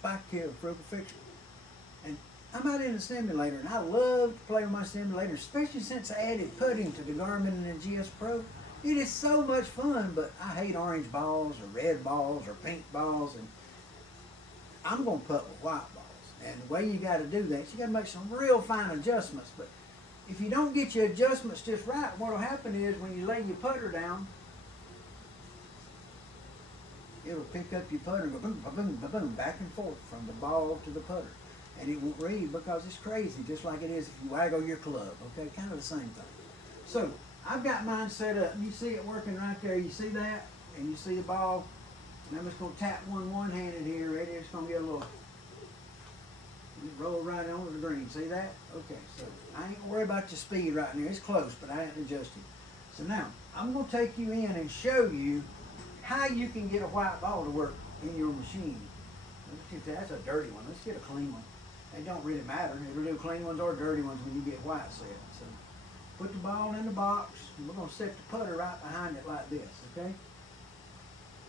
spike here with Frugal fixture. And I'm out in the simulator, and I love to play with my simulator, especially since I added putting to the Garmin and the GSPro. It is so much fun, but I hate orange balls or red balls or pink balls, and I'm going to putt with white balls. And the way you got to do that, you got to make some real fine adjustments. But if you don't get your adjustments just right, what will happen is when you lay your putter down, it'll pick up your putter and go boom, boom, boom, boom, back and forth from the ball to the putter. And it won't read because it's crazy, just like it is if you waggle your club, okay? Kind of the same thing. So, I've got mine set up. You see it working right there. You see that? And you see the ball? And I'm just going to tap one-handed here. Ready? It's going to get a little... roll right onto the green. See that? Okay, so I ain't gonna worry about the speed right now. It's close, but I haven't adjusted. So now, I'm gonna take you in and show you how you can get a white ball to work in your machine. Let's get that. That's a dirty one. Let's get a clean one. It don't really matter. It'll do clean ones or dirty ones when you get white set. So put the ball in the box, and we're gonna set the putter right behind it like this, okay?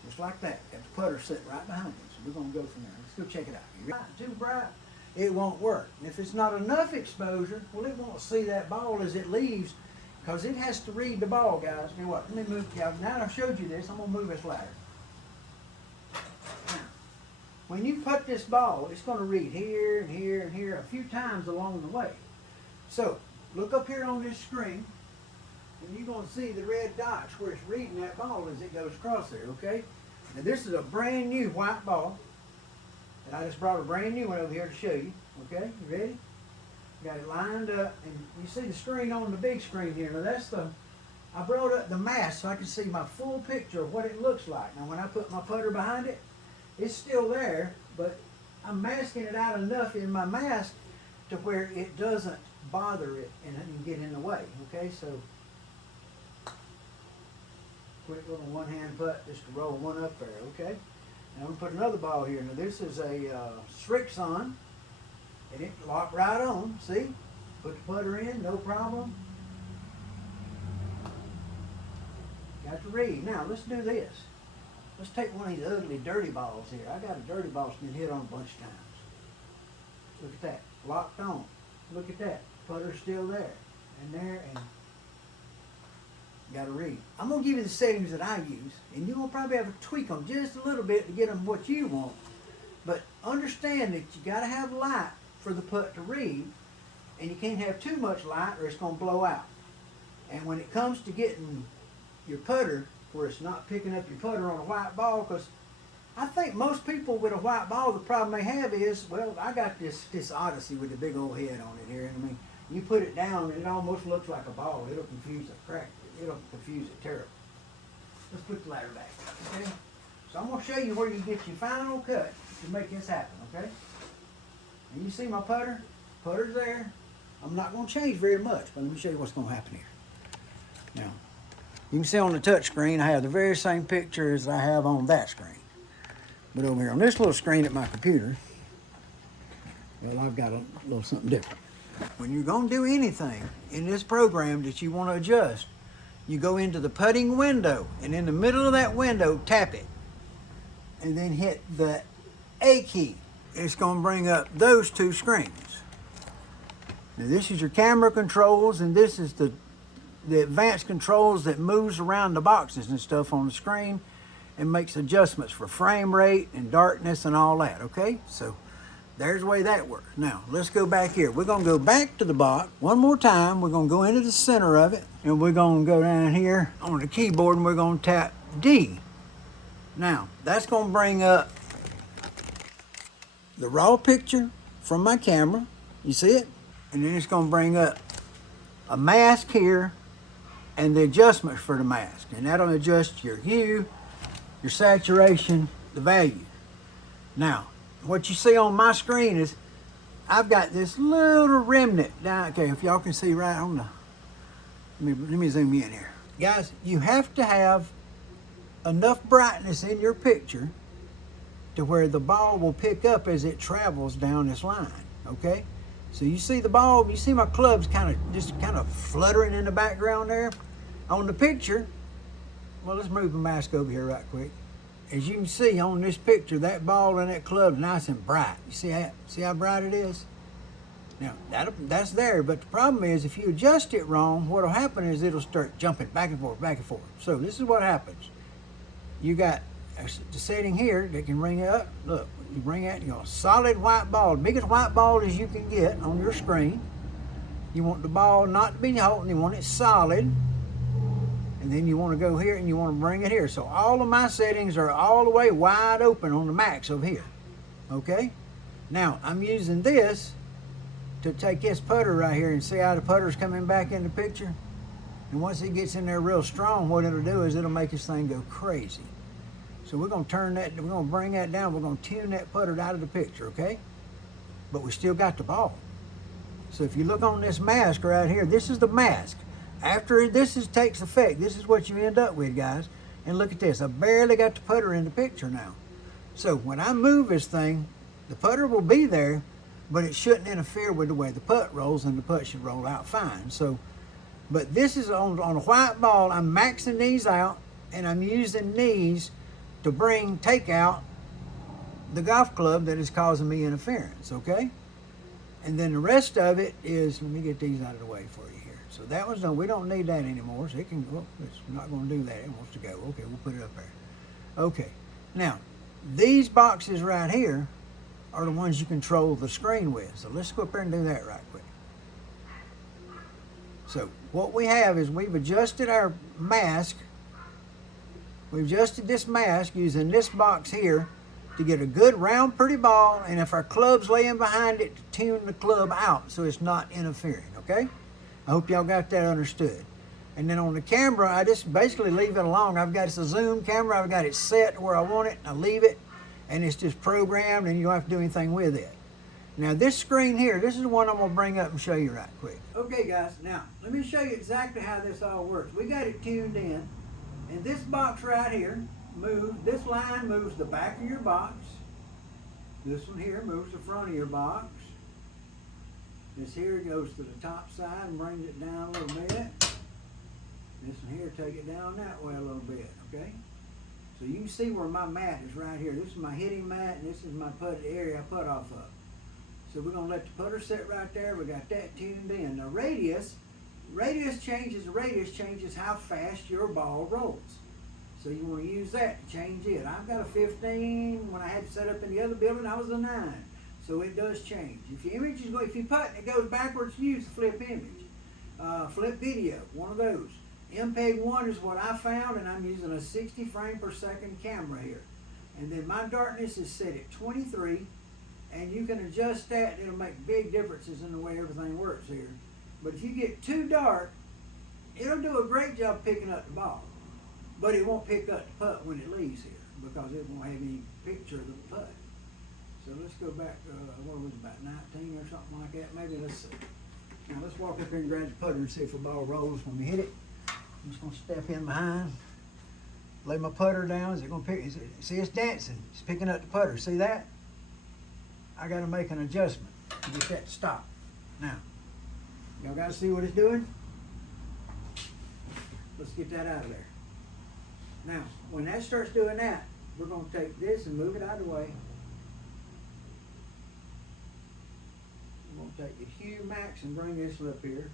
Just like that. Got the putter set right behind it. So we're gonna go from there. Let's go check it out. You ready? Too bright, it won't work. And if it's not enough exposure, well, it won't see that ball as it leaves, because it has to read the ball, guys. You know what? Let me move. Now that I've showed you this, I'm gonna move this ladder. Now, when you put this ball, it's gonna read here and here and here a few times along the way. So look up here on this screen, and you're gonna see the red dots where it's reading that ball as it goes across there. Okay. Now this is a brand new white ball. And I just brought a brand new one over here to show you. Okay, you ready? Got it lined up, and you see the screen on the big screen here. Now that's I brought up the mask so I can see my full picture of what it looks like. Now when I put my putter behind it, it's still there, but I'm masking it out enough in my mask to where it doesn't bother it and get in the way. Okay, so quick little one-hand putt just to roll one up there. Okay. Now I'm going to put another ball here. Now this is a Strixon, and it locked right on. See? Put the putter in, no problem. Got to read. Now let's do this. Let's take one of these ugly dirty balls here. I got a dirty ball that's been hit on a bunch of times. Look at that. Locked on. Look at that. Putter's still there. And there, and got to read. I'm going to give you the settings that I use, and you're going to probably have to tweak them just a little bit to get them what you want. But understand that you got to have light for the putt to read, and you can't have too much light or it's going to blow out. And when it comes to getting your putter where it's not picking up your putter on a white ball, because I think most people with a white ball, the problem they have is, well, I got this Odyssey with a big old head on it here, and I mean, you put it down and it almost looks like a ball. It'll confuse the crack. It'll confuse it terribly. Let's put the ladder back, okay? So I'm going to show you where you get your final cut to make this happen, okay? And you see my putter? Putter's there. I'm not going to change very much, but let me show you what's going to happen here. Now, you can see on the touch screen, I have the very same picture as I have on that screen. But over here on this little screen at my computer, well, I've got a little something different. When you're going to do anything in this program that you want to adjust, you go into the putting window, and in the middle of that window, tap it, and then hit the A key. It's going to bring up those two screens. Now this is your camera controls, and this is the advanced controls that moves around the boxes and stuff on the screen and makes adjustments for frame rate and darkness and all that, okay? So there's the way that works. Now, let's go back here. We're going to go back to the box one more time. We're going to go into the center of it, and we're going to go down here on the keyboard, and we're going to tap D. Now, that's going to bring up the raw picture from my camera. You see it? And then it's going to bring up a mask here and the adjustments for the mask. And that'll adjust your hue, your saturation, the value. Now, what you see on my screen is I've got this little remnant down. Okay, if y'all can see right on the, let me zoom in here. Guys, you have to have enough brightness in your picture to where the ball will pick up as it travels down this line, okay? So you see the ball, you see my clubs kind of fluttering in the background there. On the picture, well, let's move the mask over here right quick. as you can see on this picture, that ball and that club's nice and bright. You see that? See how bright it is? Now, that's there, but the problem is if you adjust it wrong, what'll happen is it'll start jumping back and forth, back and forth. So this is what happens. You got the setting here that can bring it up. Look, you bring that, you got a solid white ball, the biggest white ball as you can get on your screen. You want the ball not to be hot, you want it solid. And then you want to go here and you want to bring it here. So all of my settings are all the way wide open on the max over here. Okay? Now, I'm using this to take this putter right here and see how the putter's coming back in the picture. And once it gets in there real strong, what it'll do is it'll make this thing go crazy. So we're going to turn that, we're going to bring that down. We're going to tune that putter out of the picture, okay? But we still got the ball. So if you look on this mask right here, this is the mask. After this takes effect, this is what you end up with, guys. And look at this. I barely got the putter in the picture now. So when I move this thing, the putter will be there, but it shouldn't interfere with the way the putt rolls, and the putt should roll out fine. So, but this is on a white ball. I'm maxing these out, and I'm using these to take out the golf club that is causing me interference, okay? And then the rest of it is, let me get these out of the way for you here. So that one's done. We don't need that anymore. So it can, well, it's not going to do that. It wants to go. Okay, we'll put it up there. Okay. Now, these boxes right here are the ones you control the screen with. So let's go up there and do that right quick. So what we have is we've adjusted our mask. We've adjusted this mask using this box here to get a good round pretty ball, and if our club's laying behind it, to tune the club out so it's not interfering, okay? I hope y'all got that understood. And then on the camera, I just basically leave it alone. I've got, it's a zoom camera, I've got it set where I want it, and I leave it, and it's just programmed, and you don't have to do anything with it. Now this screen here, this is the one I'm gonna bring up and show you right quick. Okay guys, now let me show you exactly how this all works. We got it tuned in, and this box right here, this line moves the back of your box. This one here moves the front of your box. This here goes to the top side and brings it down a little bit. This one here, take it down that way a little bit, okay? So you can see where my mat is right here. This is my hitting mat, and this is my area I putt off of. So we're gonna let the putter sit right there. We got that tuned in. The radius changes how fast your ball rolls. So you want to use that to change it. I've got a 15. When I had it set up in the other building, I was a 9. So it does change. If you putt and it goes backwards, use the flip image. Flip video, one of those. MPEG-1 is what I found, and I'm using a 60 frame per second camera here. And then my darkness is set at 23, and you can adjust that. It'll make big differences in the way everything works here. But if you get too dark, it'll do a great job picking up the ball. But it won't pick up the putt when it leaves here because it won't have any picture of the putt. So let's go back, what was it, about 19 or something like that? Maybe, let's see. Now let's walk up here and grab the putter and see if the ball rolls when we hit it. I'm just gonna step in behind, lay my putter down. Is it gonna pick? See, it's dancing. It's picking up the putter. See that? I gotta make an adjustment to get that to stop. Now, y'all gotta see what it's doing? Let's get that out of there. Now, when that starts doing that, we're going to take this and move it out of the way. We're going to take the Hue Max and bring this up here.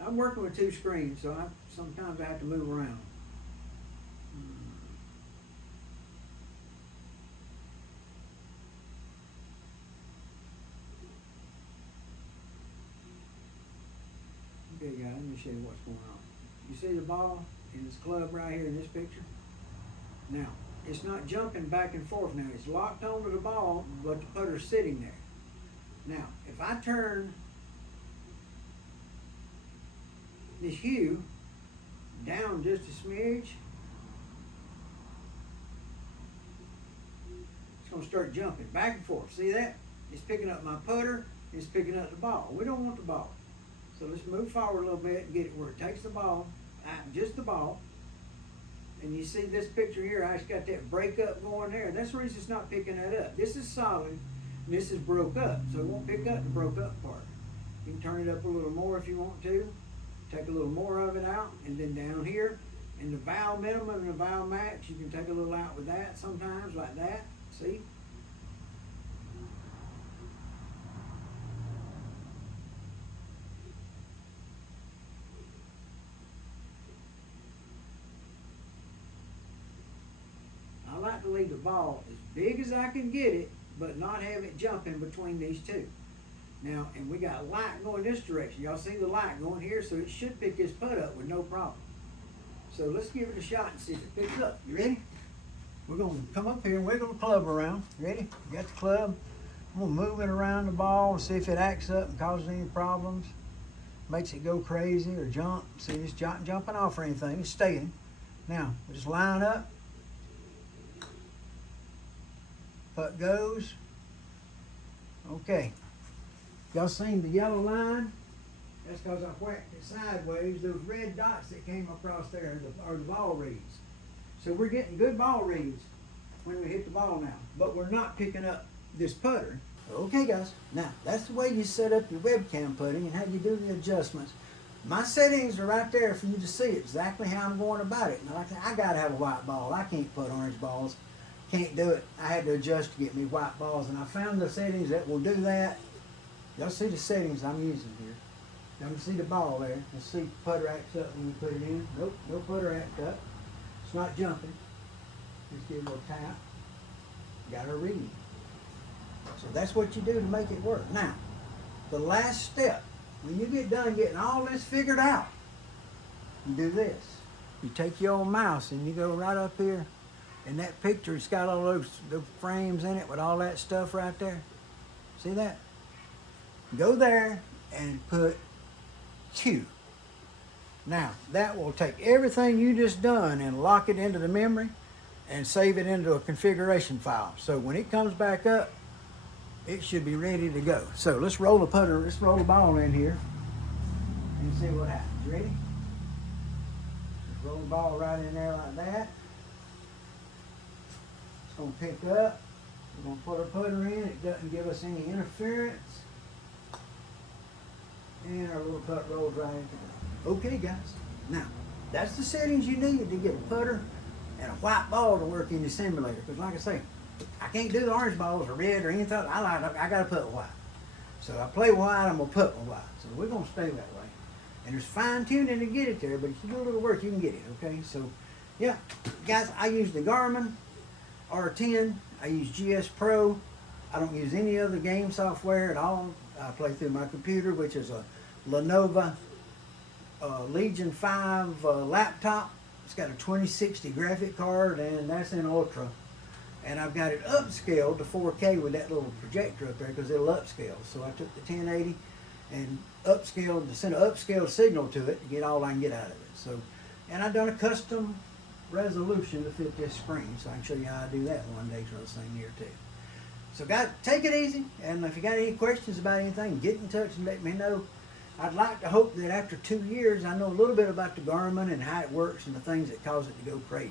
I'm working with 2 screens, so sometimes I have to move around. Okay, guys, let me show you what's going on. You see the ball in this club right here in this picture? Now, it's not jumping back and forth now. It's locked onto the ball, but the putter's sitting there. Now, if I turn this hue down just a smidge, it's going to start jumping back and forth. See that? It's picking up my putter, it's picking up the ball. We don't want the ball. So let's move forward a little bit and get it where it takes the ball, just the ball. And you see this picture here, I just got that break up going there. That's the reason it's not picking that up. This is solid, and this is broke up, so it won't pick up the broke up part. You can turn it up a little more if you want to. Take a little more of it out, and then down here, And the valve minimum and the valve max, you can take a little out with that sometimes, like that. See? I like to leave the ball as big as I can get it, but not have it jumping between these two. Now, and we got light going this direction. Y'all see the light going here, so it should pick this putt up with no problem. So let's give it a shot and see if it picks up. You ready? We're gonna come up here and wiggle the club around. Ready? You got the club. I'm gonna move it around the ball and see if it acts up and causes any problems. Makes it go crazy or jump. See, it's jumping off or anything. It's staying. Now, we just line up. Putt goes. Okay. Y'all seen the yellow line? That's because I whacked it sideways. Those red dots that came across there are the ball reads. So we're getting good ball reads when we hit the ball now, but we're not picking up this putter. Okay guys, now that's the way you set up your webcam putting and how you do the adjustments. My settings are right there for you to see exactly how I'm going about it. Now, like I gotta have a white ball. I can't put orange balls. Can't do it. I had to adjust to get me white balls, and I found the settings that will do that. Y'all see the settings I'm using here. Y'all can see the ball there. Let's see if the putter acts up when you put it in. Nope, no putter acts up. It's not jumping. Just give it a little tap. Got a read. So that's what you do to make it work. Now, the last step, when you get done getting all this figured out, you do this. You take your old mouse and you go right up here, and that picture, it's got all those frames in it with all that stuff right there. See that? Go there and put Q. Now, that will take everything you just done and lock it into the memory and save it into a configuration file. So when it comes back up, it should be ready to go. So let's roll the putter, let's roll the ball in here and see what happens. Ready? Just roll the ball right in there like that. It's gonna pick up. We're gonna put our putter in. It doesn't give us any interference. And our little putt rolls right into it. Okay guys, now that's the settings you need to get a putter and a white ball to work in the simulator. Because like I say, I can't do the orange balls or red or anything. I gotta put white. So I play white, I'm gonna put my white. So we're gonna stay that way. And there's fine tuning to get it there, but if you do a little work, you can get it, okay? So yeah, guys, I use the Garmin R10. I use GSPro. I don't use any other game software at all. I play through my computer, which is a Lenovo Legion 5 laptop. It's got a 2060 graphic card, and that's in Ultra. And I've got it upscaled to 4K with that little projector up there because it'll upscale. So I took the 1080 and upscaled to send an upscaled signal to it to get all I can get out of it. So, and I've done a custom resolution to fit this screen, so I can show you how I do that one day for this thing here too. So guys, take it easy, and if you got any questions about anything, get in touch and let me know. I'd like to hope that after 2 years, I know a little bit about the Garmin and how it works and the things that cause it to go crazy.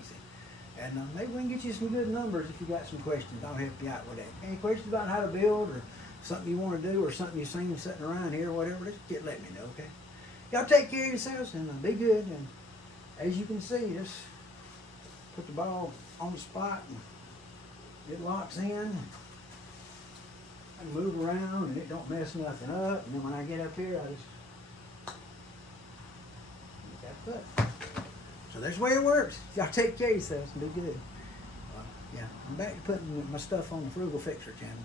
And maybe we can get you some good numbers if you got some questions. I'll help you out with that. Any questions about how to build or something you want to do or something you've seen sitting around here or whatever, just let me know, okay? Y'all take care of yourselves and be good. And as you can see, just put the ball on the spot and it locks in. I can move around and it don't mess nothing up. And then when I get up here, I just get that foot. So that's the way it works. Y'all take care of yourselves and be good. Yeah, I'm back to putting my stuff on the Frugal Fixer channel.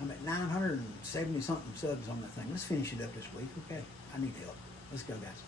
I'm at 970 something subs on that thing. Let's finish it up this week, okay? I need help. Let's go, guys.